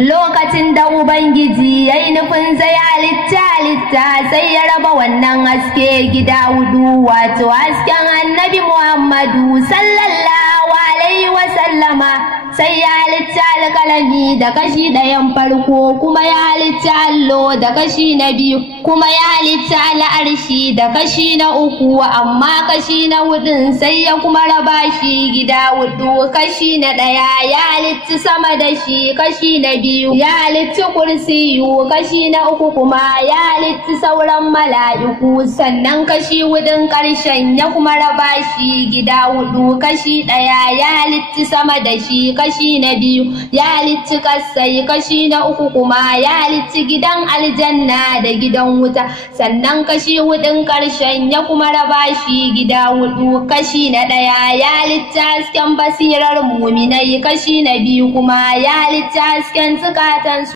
Lokacin da Ubangiji ya yi nufin zai halitta sai ya raba wannan haske gida hudu, wato hasken Annabi Muhammadu sallallahu alaihi wasallama, sai ya halitta alƙalami da kashi ɗayan farko, kuma ya halitta allo da kashi na biyu, kuma ya halitta al'arshi da kashi na uku, amma kashi na hudun sai ya kuma raba shi gida hudu. Kashi na ɗaya ya halitta sama da shi, kashi na biyu ya halitta kursiyu, kashi na uku kuma ya halitta sauran mala'iku, sannan kashi hudun ƙarshen ya kuma raba shi gida hudu. Kashi ɗaya ya halitta sama da shi, kashi na biyu ya halitta kasai, kashi na uku kuma ya halitta gidan aljanna da gidan wuta, sannan kashi hudun ƙarshen ya kuma raba shi gida hudu. Kashi na ɗaya ya halitta hasken basirar muminai, kashi na biyu kuma ya halitta hasken zukatansu.